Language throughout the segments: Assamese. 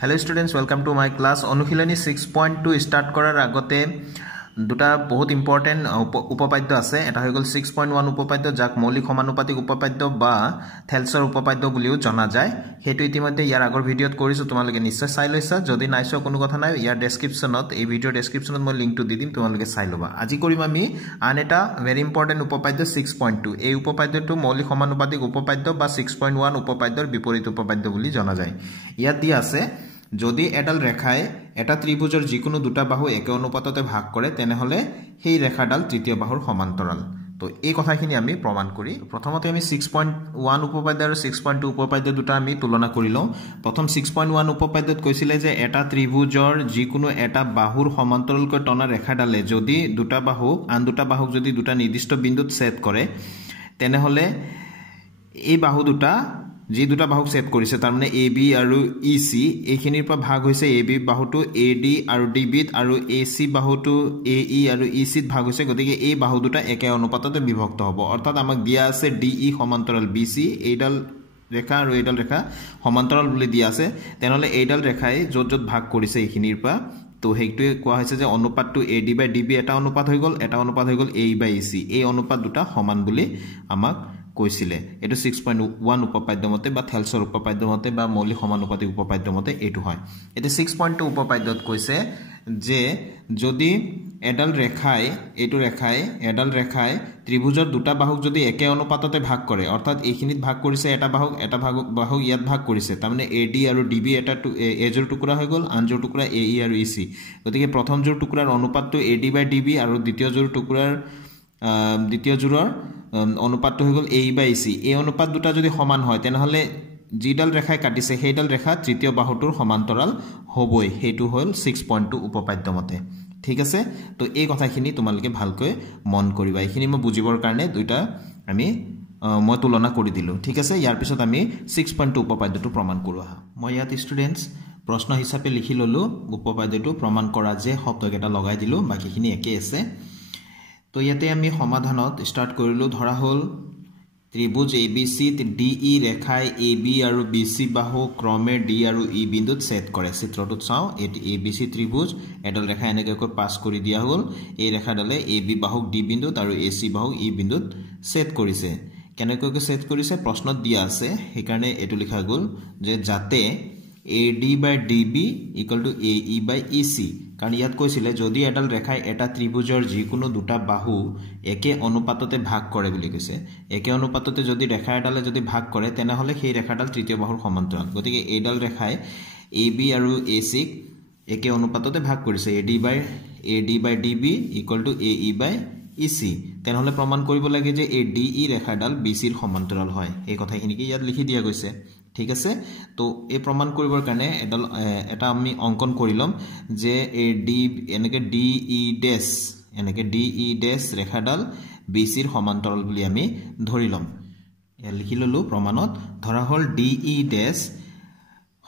Hello students, welcome to my class. অনুশীলনী 6.2 স্টার্ট করার আগতে দুটা বহুত ইম্পর্টেন্ট উপপাদ্য আছে। এটা হৈ গল 6.1 উপপাদ্য যাক মৌলিক সমানুপাতিক উপপাদ্য বা থেলছৰ উপপাদ্য বুলিও জনা যায়। হেতু ইতিমধ্যে ইয়াৰ আগৰ ভিডিওত কৰিছো, তোমালোকে নিশ্চয় চাই লৈছা। যদি নাইছো কোনো কথা নাই, ইয়াৰ ডেসক্ৰিপচনত এই ভিডিও ডেসক্ৰিপচনত মই লিংকটো দি দিম, তোমালোকে চাই লবা। আজি কৰিম আমি আন এটা ভেৰি ইম্পৰ্টেন্ট উপপাদ্য 6.2। এই উপপাদ্যটো মৌলিক সমানুপাতিক উপপাদ্য বা 6.1 উপপাদ্যৰ বিপৰীত উপপাদ্য বুলি জনা যায়। ইয়াত দিয়া আছে যদি এডাল ৰেখাই এটা ত্ৰিভুজৰ যিকোনো দুটা বাহু একে অনুপাততে ভাগ কৰে তেনেহলে সেই ৰেখাডাল তৃতীয় বাহুৰ সমান্তৰাল। তো এই কথাখিনি আমি প্ৰমাণ কৰি প্ৰথমতে আমি 6.1 উপপাদ্য আৰু 6.2 উপপাদ্য দুটা আমি তুলনা কৰি লওঁ। প্ৰথম 6.1 উপপাদ্যত কৈছিলে যে এটা ত্ৰিভুজৰ যিকোনো এটা বাহুৰ সমান্তৰালকৈ টনা ৰেখাডালে যদি দুটা বাহুক আন দুটা বাহুক যদি দুটা নিৰ্দিষ্ট বিন্দুত ছেদ কৰে তেনেহলে এই বাহু দুটা যি দুটা বাহুক ছেদ কৰিছে তাৰ মানে AB আৰু EC এইখিনিৰ পৰা ভাগ হৈছে AB বাহুটো AD আৰু DB আৰু AC বাহুটো AE আৰু EC ত ভাগ হৈছে। গতিকে এই বাহু দুটা একে অনুপাততে বিভক্ত হ'ব। অৰ্থাৎ আমাক দিয়া আছে DE সমান্তৰাল BC, এইডাল ৰেখা আৰু এইডাল ৰেখা সমান্তৰাল বুলি দিয়া আছে। তেনেহলে এইডাল ৰেখাই য'ত য'ত ভাগ কৰিছে এইখিনিৰ পৰা, তো হেইটোৱে কোৱা হৈছে যে অনুপাতটো AD/DB এটা অনুপাত হৈ গল, এটা অনুপাত হৈ গল AE/EC। এই অনুপাত দুটা সমান বুলি আমাক কৈছিলে। এটো 6.1 উপপাদ্য মতে বা থেলছৰ উপপাদ্য মতে বা মৌলিক সমানুপাতিক উপপাদ্য মতে এটো হয়। এটো 6.2 উপপাদ্যত কৈছে যে যদি এডাল ৰেখাই এডাল ৰেখাই ত্ৰিভুজৰ দুটা বাহুক যদি একে অনুপাততে ভাগ কৰে, অৰ্থাৎ এইখিনিত ভাগ কৰিছে এটা বাহুক ইয়াত ভাগ কৰিছে, তাৰ মানে AD আৰু DB এটা এজোৰ টুকুৰা হৈ গল, আনজোৰ টুকুৰা AE আৰু EC। গতিকে প্ৰথম জোৰ টুকুৰাৰ অনুপাতটো AD/DB আৰু দ্বিতীয় জোৰৰ অনুপাতটো হৈ গল AE/EC। এই অনুপাত দুটা যদি সমান হয় তেনেহলে যিডাল ৰেখাই কাটিছে সেইডাল ৰেখা তৃতীয় বাহুটোৰ সমান্তৰাল হ'বই। হেতু হল 6.2 উপপাদ্য মতে। ঠিক আছে, তো এই কথাখিনি তোমালোকে ভালকৈ মন কৰিবা। এইখিনি মই বুজিবৰ কাৰণে দুইটা মই তুলনা কৰি দিলো। ঠিক আছে, ইয়াৰ পিছত আমি 6.2 উপপাদ্যটো প্ৰমাণ কৰো। মই ইয়াত ষ্টুডেন্টস প্ৰশ্ন হিচাপে লিখি ললো উপপাদ্যটো প্ৰমাণ কৰা যে শব্দকেইটা লগাই দিলো, বাকিখিনি একে আছে। তো ইয়াতে আমি সমাধানত স্টার্ট কৰিলো। ধৰা হল ত্ৰিভুজ ABC DE ৰেখাই AB আৰু BC বাহু ক্ৰমে D আৰু E বিন্দুত ছেদ কৰে। চিত্ৰটোত চাও, এটি ABC ত্ৰিভুজ এডাল ৰেখা এনেকৈ পাস কৰি দিয়া হল। এই ৰেখাডালে AB বাহুক D বিন্দুত আৰু AC বাহুক E বিন্দুত ছেদ কৰিছে। কেনেকৈ ছেদ কৰিছে প্ৰশ্নত দিয়া আছে, সেইকাৰণে এটো লিখা গল যে যাতে AD/DB = AE/EC। কাৰণ ইয়াত কৈছিলে যদি এডাল ৰেখাই এটা ত্ৰিভুজৰ যিকোনো দুটা বাহু একে অনুপাততে ভাগ কৰে বুলি কৈছে। একে অনুপাততে যদি ৰেখা এডালে যদি ভাগ কৰে তেনেহলে সেই ৰেখাডাল তৃতীয় বাহুৰ সমান্তৰাল। গতিকে এইডাল ৰেখাই AB আৰু AC ক একে অনুপাততে ভাগ কৰিছে, AD/DB = AE/EC। তেনেহলে প্ৰমাণ কৰিব লাগে যে এই DE ৰেখাডাল BC ৰ সমান্তৰাল হয়। এই কথাখিনিকে ইয়াত লিখি দিয়া গৈছে। ঠিক আছে, তো এই প্ৰমাণ কৰিবৰ কাৰণে এটা আমি অঙ্কন কৰি লম যে এই এনেকে DE' ৰেখাডাল BC ৰ সমান্তৰাল বুলি আমি ধৰি লম। এ লিখি ললো প্ৰমাণত। ধৰা হল DE'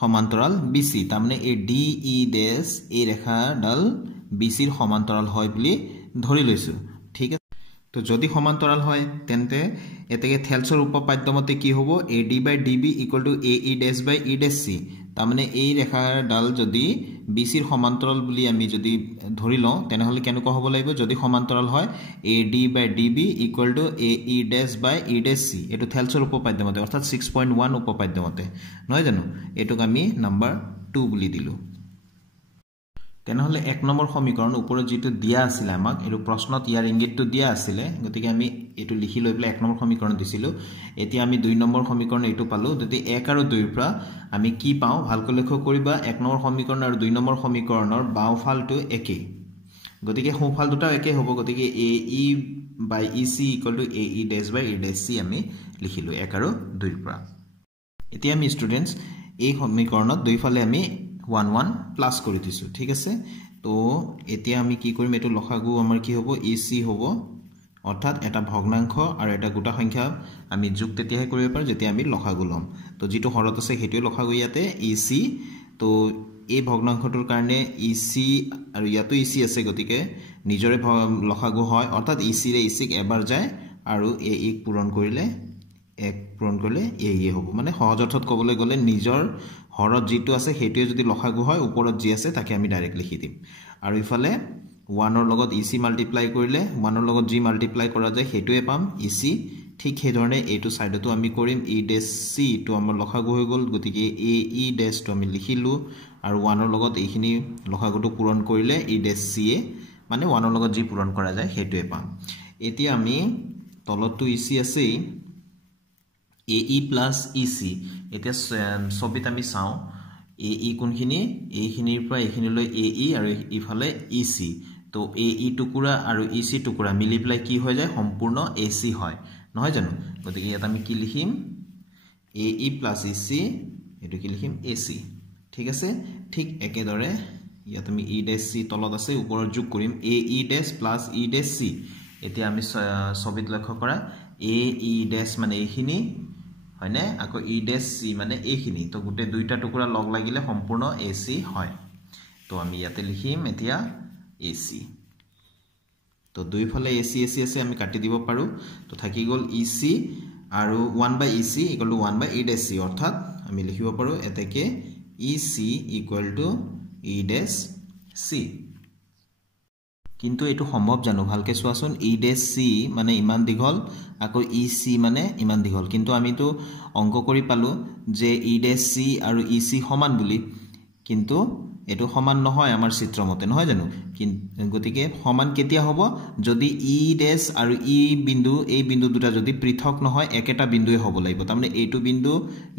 সমান্তৰাল BC, তাৰ মানে এই DE' এই ৰেখাডাল BC ৰ সমান্তৰাল হয় বুলি ধৰি লৈছো। ঠিক আছে, তো যদি সমান্তৰাল হয় তেন্তে এতেকে থেলছৰ উপপাদ্য মতে কি হ'ব, AD/DB = AE'/EC। তাৰ মানে এই ৰেখাডাল যদি BC ৰ সমান্তৰাল বুলি আমি যদি ধৰি লওঁ তেনেহলে কেনেকুৱা হ'ব লাগিব, যদি সমান্তৰাল হয় AD/DB = AE'/EC। এটো থেলছৰ উপপাদ্য মতে, অৰ্থাৎ 6.1 উপপাদ্য মতে, নহয় জানো? এটোক আমি নাম্বাৰ 2 বুলি দিলো। তেনেহলে 1 নম্বৰ সমীকৰণ ওপৰত যেটো দিয়া আছিল আমাক, এটো প্ৰশ্নত ইয়াৰ ইংগিতটো দিয়া আছিল। গতিকে আমি এটো লিখি লৈ পেলাই 1 নম্বৰ সমীকৰণ দিছিলো। এতিয়া আমি 2 নম্বৰ সমীকৰণ এটো পালো। যদি 1 আৰু 2 ৰ পৰা আমি কি পাও ভালকৈ লক্ষ্য কৰিবা। 1 নম্বৰ সমীকৰণ আৰু 2 নম্বৰ সমীকৰণৰ বাওফালটো একেই, গতিকে সোঁফাল দুটাও একেই হ'ব। গতিকে AE/EC = AE'/EC আমি লিখিলো 1 আৰু 2 ৰ পৰা। এতিয়া আমি ষ্টুডেন্টস এই সমীকৰণত দুইফালে আমি 1 প্লাস কৰি দিছো। ঠিক আছে, তো এতিয়া আমি কি কৰিম, এটো লসাগু আমাৰ কি হ'ব, EC হ'ব। অৰ্থাৎ এটা ভগ্নাংশ আৰু এটা গোটা সংখ্যা আমি যোগ তেতিয়াহে কৰিব পাৰো যেতিয়া আমি লসাগু লম। তো যেটো হৰত আছে হেটোৱে লসাগু ইয়াতে EC। তো এই ভগ্নাংশটোৰ কাৰণে EC আৰু ইয়াতো EC আছে, গতিকে নিজৰে লসাগু হয়। অৰ্থাৎ EC ৰে EC ক এবাৰ যায় আৰু AE ক পূৰণ কৰিলে 1 পূৰণ কৰিলে AE হ'ব। মানে সহজ অৰ্থত ক'বলৈ গ'লে নিজৰ হৰত যিটো আছে সেইটোৱে যদি লসাগু হয় ওপৰত যি আছে তাকে আমি ডাইৰেক্ট লিখি দিম আৰু ইফালে 1 ৰ লগত EC মাল্টিপ্লাই কৰিলে 1 ৰ লগত যি মাল্টিপ্লাই কৰা যায় সেইটোৱে পাম EC ঠিক সেই ধৰণে এইটো সাইডতো আমি কৰিম E ডেশ C টো আমাৰ লসাগু হৈ গল গতিকে AE ডেশ টো আমি লিখিলো আৰু 1 ৰ লগত এইখিনি লসাগুটো পূৰণ কৰিলে E ডেশ C এ মানে 1 ৰ লগত যি পূৰণ কৰা যায় সেইটোৱে পাম এতিয়া আমি তলতটো EC আছে AE plus EC এতিয়া ছবিত আমি চাও AE কোনখিনি এইখিনিৰ পৰা এইখিনিলৈ AE আৰু ইফালে EC তো AE টুকুৰা আৰু EC টুকুৰা মিলি পেলাই কি হৈ যায় সম্পূৰ্ণ AC হয় নহয় জানো গতিকে ইয়াত আমি কি লিখিম AE plus EC এটো কি লিখিম AC ঠিক আছে ঠিক একেদৰে ইয়াত আমি E dash C তলত আছে ওপৰত যোগ কৰিম AE dash plus E dash C এতিয়া আমি ছবিত লক্ষ্য কৰা AE dash মানে এইখিনি হয়নে আকৌ E dash C মানে এইখিনি তো গুটে দুইটা টুকুৰা লগ লাগিলে সম্পূৰ্ণ AC হয় তো আমি ইয়াতে লিখিম এতিয়া AC তো দুইফালে AC AC আছে আমি কাটি দিব পাৰো তো থাকি গল EC আৰু 1/EC = 1/E dash C অৰ্থাৎ আমি লিখিব পাৰো এতেকে EC = E dash C কিন্তু এটো সম্ভৱ জানো ভালকে চোৱাচোন E dash C মানে ইমান দীঘল আকৌ EC মানে ইমান দীঘল কিন্তু আমি তো অংক কৰি পালো যে E dash C আৰু EC সমান বুলি কিন্তু এটো সমান নহয় আমাৰ চিত্ৰমতে নহয় জানো গতিকে সমান কেতিয়া হ'ব যদি E dash আৰু E বিন্দু এই বিন্দু দুটা যদি পৃথক নহয় একেটা বিন্দুৱে হ'ব লাগিব তাৰমানে এইটো বিন্দু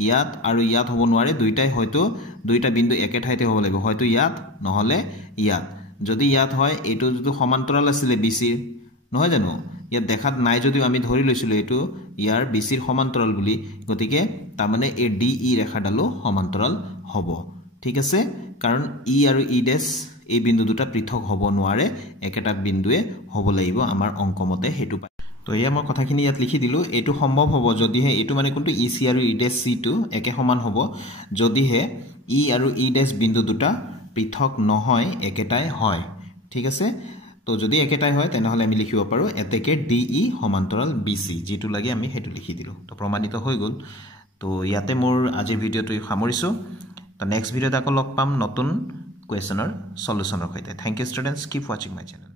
ইয়াত আৰু ইয়াত হ'ব নোৱাৰে দুইটাই হয়তো দুইটা বিন্দু একে ঠাইতে হ'ব লাগিব হয়তো ইয়াত নহলে ইয়াত যদি ইয়াত হয় এটো যদি সমান্তৰাল আছিল BC নহয় জানো ইয়াত দেখাত নাই যদিও আমি ধৰি লৈছিল এটো ইয়াৰ BC ৰ সমান্তৰাল বুলি গতিকে তাৰ মানে এই DE ৰেখাডালো সমান্তৰাল হ'ব ঠিক আছে কাৰণ E আৰু E dash এই বিন্দু দুটা পৃথক হ'ব নোৱাৰে একেটা বিন্দুৱে হ'ব লাগিব আমাৰ অংকমতে হেতু পাই তো এই মই কথাখিনি ইয়াত লিখি দিলো এটো সম্ভৱ হ'ব যদিহে এটো মানে কোনটো EC আৰু E dash C টো একে সমান হ'ব যদিহে E আৰু E dash বিন্দু দুটা পৃথক নহয় একেটাই হয় ঠিক আছে তো যদি একেটাই হয় তেনেহলে আমি লিখিব পাৰো এতেকে DE সমান্তৰাল BC যেটো লাগে আমি হেতু লিখি দিলো তো প্ৰমাণিত হৈ গল তো ইয়াতে মোৰ আজি ভিডিওটো সামৰিছো তো নেক্সট ভিডিওত আকৌ লগ পাম নতুন কোৱেশ্যনৰ সলিউশনৰ সৈতে thank you students keep watching my channel